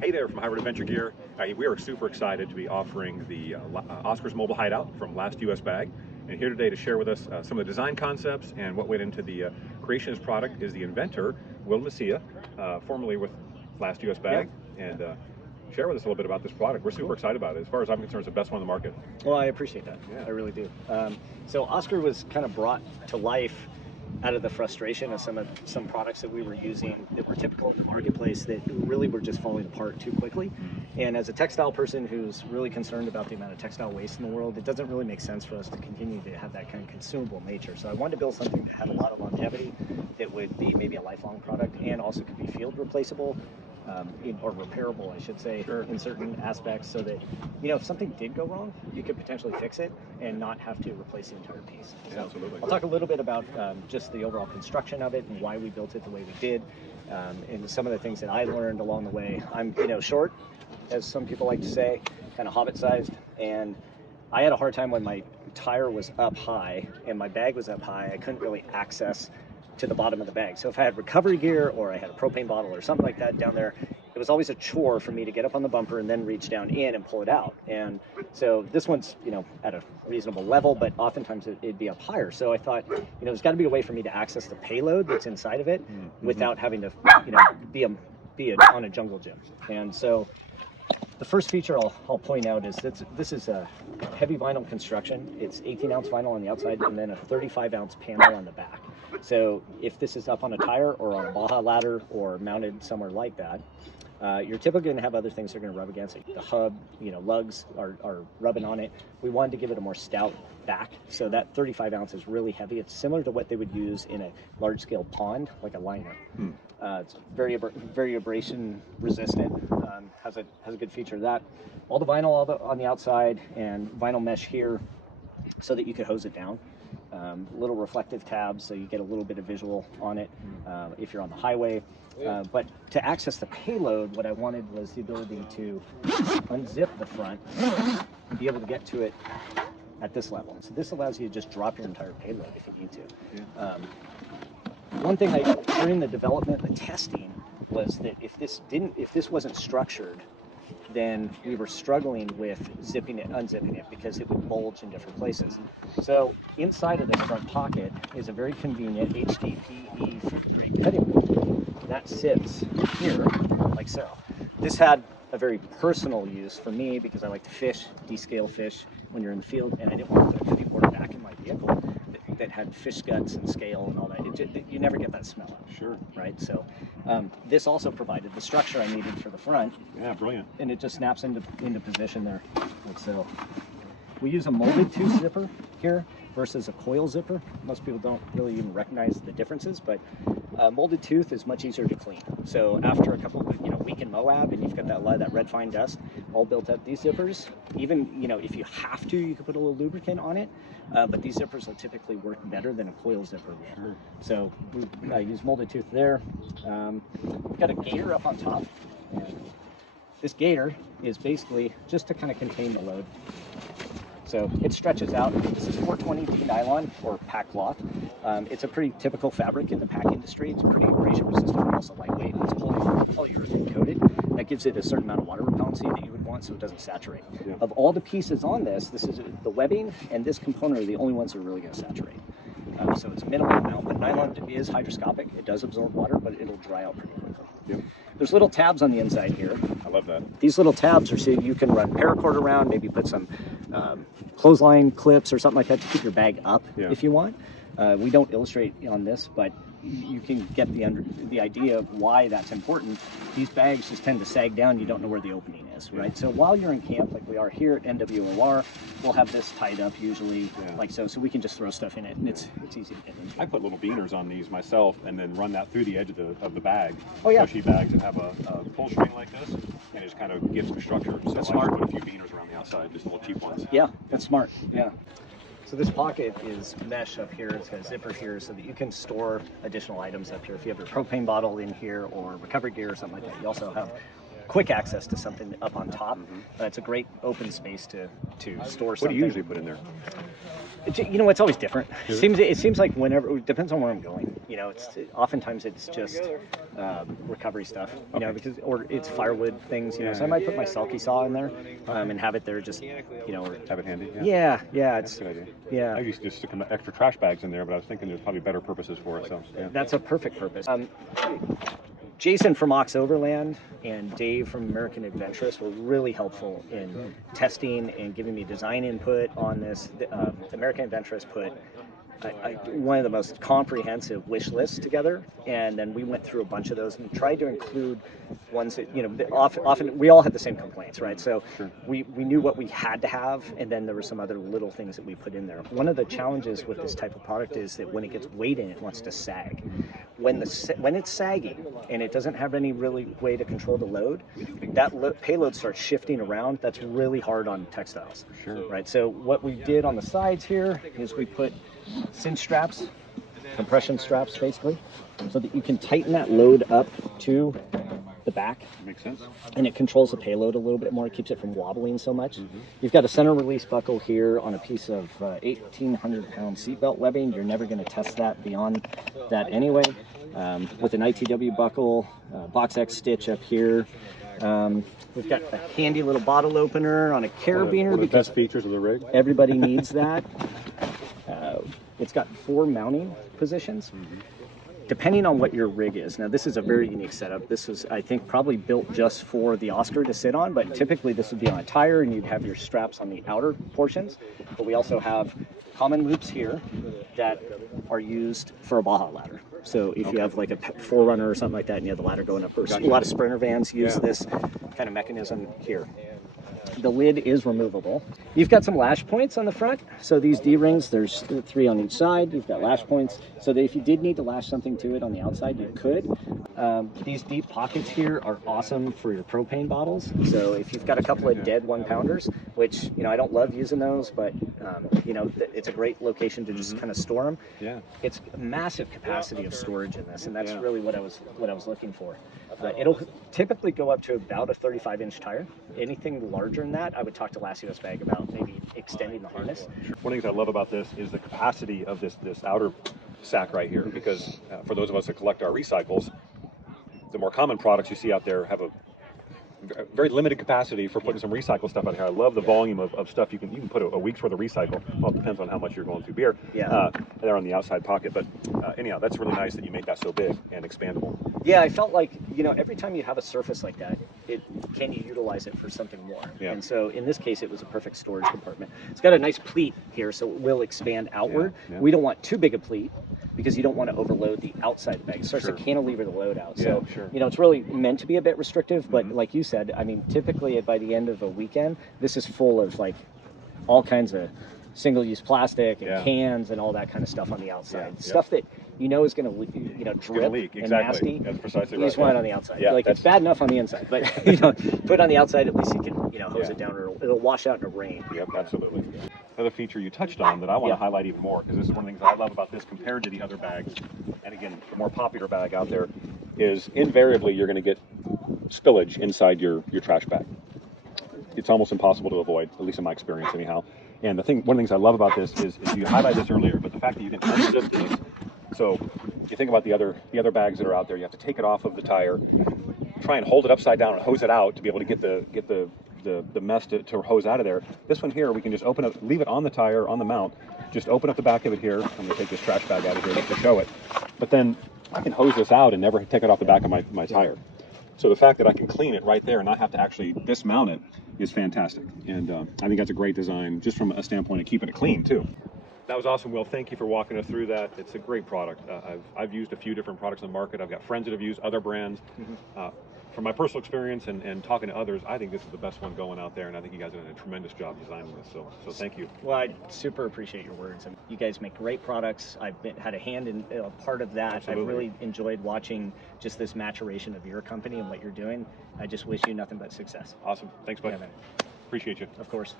Hey there from Hybrid Adventure Gear. We are super excited to be offering the Oscar's Mobile Hideout from Last US Bag. And here today to share with us some of the design concepts and what went into the creation of this product is the inventor, Will Macia, formerly with Last US Bag. Yeah. And share with us a little bit about this product. We're super excited about it. As far as I'm concerned, it's the best one on the market. Well, I appreciate that. Yeah. I really do. So Oscar was kind of brought to life out of the frustration of some products that we were using that were typical in the marketplace that really were just falling apart too quickly. And as a textile person who's really concerned about the amount of textile waste in the world, it doesn't really make sense for us to continue to have that kind of consumable nature. So I wanted to build something that had a lot of longevity, that would be maybe a lifelong product and also could be field replaceable. Or repairable, I should say, Sure. in certain aspects, so that, you know, if something did go wrong, you could potentially fix it and not have to replace the entire piece. Yeah, absolutely. I'll talk a little bit about just the overall construction of it and why we built it the way we did, and some of the things that I learned along the way. I'm, short, as some people like to say, kind of hobbit-sized, and I had a hard time when my tire was up high and my bag was up high. I couldn't really access to the bottom of the bag. So if I had recovery gear or I had a propane bottle or something like that down there, it was always a chore for me to get up on the bumper and then reach down in and pull it out. And so this one's, at a reasonable level, but oftentimes it'd be up higher. So I thought, there's got to be a way for me to access the payload that's inside of it without having to, be on a jungle gym. And so the first feature I'll point out is that this is a heavy vinyl construction. It's 18-ounce vinyl on the outside and then a 35-ounce panel on the back. So if this is up on a tire or on a Baja ladder or mounted somewhere like that, you're typically going to have other things that are going to rub against it. The hub, lugs are rubbing on it. We wanted to give it a more stout back, so that 35 ounce is really heavy. It's similar to what they would use in a large-scale pond, like a liner. It's very abrasion resistant. Has a good feature of that. All the vinyl on the outside and vinyl mesh here, so that you could hose it down. Little reflective tabs, so you get a little bit of visual on it if you're on the highway. But to access the payload, what I wanted was the ability to unzip the front and be able to get to it at this level. So this allows you to just drop your entire payload if you need to. Yeah. One thing during the development, the testing, was that if this wasn't structured, then we were struggling with unzipping it because it would bulge in different places. So inside of this front pocket is a very convenient HDPE food-grade cutting board that sits here like so. This had a very personal use for me because I like to fish, descale fish when you're in the field, and I didn't want to put a cutting board back in my vehicle that had fish guts and scale and all that. You never get that smell out. Sure. Right? So this also provided the structure I needed for the front. Yeah, brilliant. And it just snaps into position there. Like so. We use a molded tooth zipper here versus a coil zipper. Most people don't really even recognize the differences, but molded tooth is much easier to clean. So after a couple of, week in Moab and you've got that red fine dust all built up, these zippers, even, if you have to, you could put a little lubricant on it, but these zippers will typically work better than a coil zipper will. Sure. So we use molded tooth there. We've got a gator up on top. And this gator is basically just to kind of contain the load. So it stretches out. This is 420D nylon or pack cloth. It's a pretty typical fabric in the pack industry. It's pretty abrasion resistant, but also lightweight. It's polyurethane coated. That gives it a certain amount of water repellency that you would want so it doesn't saturate. Yeah. Of all the pieces on this is the webbing and this component are the only ones that are really going to saturate. So it's minimal amount, but nylon is hydroscopic. It does absorb water, but it'll dry out pretty quickly. Yep. There's little tabs on the inside here. I love that. These little tabs are so you can run paracord around, maybe put some clothesline clips or something like that to keep your bag up if you want. We don't illustrate on this, but you can get the idea of why that's important. These bags just tend to sag down. You don't know where the opening is, right? So while you're in camp, like we are here at NWOR, we'll have this tied up usually like so we can just throw stuff in it, and it's easy to get into. I put little beaners on these myself and then run that through the edge of the bag. Oh yeah. Pushy bags that have a pull string like this, and it just kind of gives some structure. So that's I smart. just put a few beaners around the outside, just little cheap ones. Yeah, that's smart. Yeah. So this pocket is mesh up here. It's got a zipper here so that you can store additional items up here. If you have your propane bottle in here or recovery gear or something like that, you also have quick access to something up on top. It's a great open space to store something. What do you usually put in there? You know, it's always different. It seems like whenever, it depends on where I'm going. You know, oftentimes it's just recovery stuff. You know, or it's firewood things. You know, so I might put my Selkie saw in there and have it there, just, you know, or have it handy. Yeah, That's a good idea. Yeah. I used to stick extra trash bags in there, but I was thinking there's probably better purposes for it. So yeah. That's a perfect purpose. Jason from Overland and Dave from American Adventurous were really helpful in testing and giving me design input on this. American Adventurous put one of the most comprehensive wish lists together, and then we went through a bunch of those and tried to include ones that, you know, often we all had the same complaints, right? So we knew what we had to have, and then there were some other little things that we put in there. One of the challenges with this type of product is that when it gets weight in, it wants to sag. When it's sagging and it doesn't have any really way to control the load, that payload starts shifting around. That's really hard on textiles, right? So what we did on the sides here is we put cinch straps, compression straps basically, so that you can tighten that load up to the back. Makes sense. And it controls the payload a little bit more. It keeps it from wobbling so much. You've got a center release buckle here on a piece of 1,800-pound seatbelt webbing. You're never going to test that beyond that anyway. With an ITW buckle, Box X stitch up here. We've got a handy little bottle opener on a carabiner. One of the best features of the rig. Everybody needs that. It's got 4 mounting positions. Depending on what your rig is. Now, this is a very unique setup. This was, I think, probably built just for the Oscar to sit on, but typically this would be on a tire and you'd have your straps on the outer portions. But we also have common loops here that are used for a Baja ladder. So if you have like a Forerunner or something like that and you have the ladder going up, a lot of Sprinter vans use this kind of mechanism here. The lid is removable. You've got some lash points on the front. So these D-rings, there's 3 on each side. You've got lash points so that if you did need to lash something to it on the outside, you could. These deep pockets here are awesome for your propane bottles. So if you've got a couple of dead 1-pounders, which, you know, I don't love using those, but, you know, it's a great location to just kind of store them. Yeah. It's a massive capacity of storage in this, and that's really what I was looking for. It'll typically go up to about a 35-inch tire. Anything larger than that, I would talk to Last US Bag about maybe extending the harness. One of the things I love about this is the capacity of this outer sack right here, because for those of us that collect our recycles, the more common products you see out there have a very limited capacity for putting some recycle stuff out here. I love the volume of stuff you can put a week's worth of recycle. Well, it depends on how much you're going through beer. They're on the outside pocket, but anyhow, that's really nice that you make that so big and expandable. Yeah, I felt like, you know, every time you have a surface like that, can you utilize it for something more? And so in this case, it was a perfect storage compartment. It's got a nice pleat here, so it will expand outward. We don't want too big a pleat because you don't want to overload the outside of the bag. It starts to cantilever the load out. So, you know, it's really meant to be a bit restrictive, but like you said, I mean, typically by the end of a weekend, this is full of like all kinds of single-use plastic and cans and all that kind of stuff on the outside. Stuff that you know is going to, you know, drip leak. and nasty. That's precisely right. You just want it on the outside. Like, it's bad enough on the inside, but you know, put it on the outside, at least you can, you know, hose it down, or it'll wash out in the rain. Yep, absolutely. Another feature you touched on that I want to highlight even more, because this is one of the things I love about this compared to the other bags, and again, the more popular bag out there, is invariably you're going to get spillage inside your trash bag. It's almost impossible to avoid, at least in my experience anyhow. And one of the things I love about this is you highlighted this earlier, but the fact that you can unzip these. So you think about the other bags that are out there, you have to take it off of the tire, try and hold it upside down and hose it out to be able to get the mess to hose out of there. This one here, we can just open up, leave it on the tire, on the mount, just open up the back of it here. I'm going to take this trash bag out of here just to show it. But then I can hose this out and never take it off the back of my tire. So the fact that I can clean it right there and not have to actually dismount it is fantastic. And I think that's a great design, just from a standpoint of keeping it clean too. That was awesome, Will. Thank you for walking us through that. It's a great product. I've used a few different products in the market. I've got friends that have used other brands. From my personal experience and talking to others, I think this is the best one going out there, and I think you guys have done a tremendous job designing this. So thank you. Well, I super appreciate your words. And you guys make great products. I've had a hand in part of that. Absolutely. I've really enjoyed watching just this maturation of your company and what you're doing. I just wish you nothing but success. Awesome. Thanks, bud. Yeah, man. Appreciate you. Of course.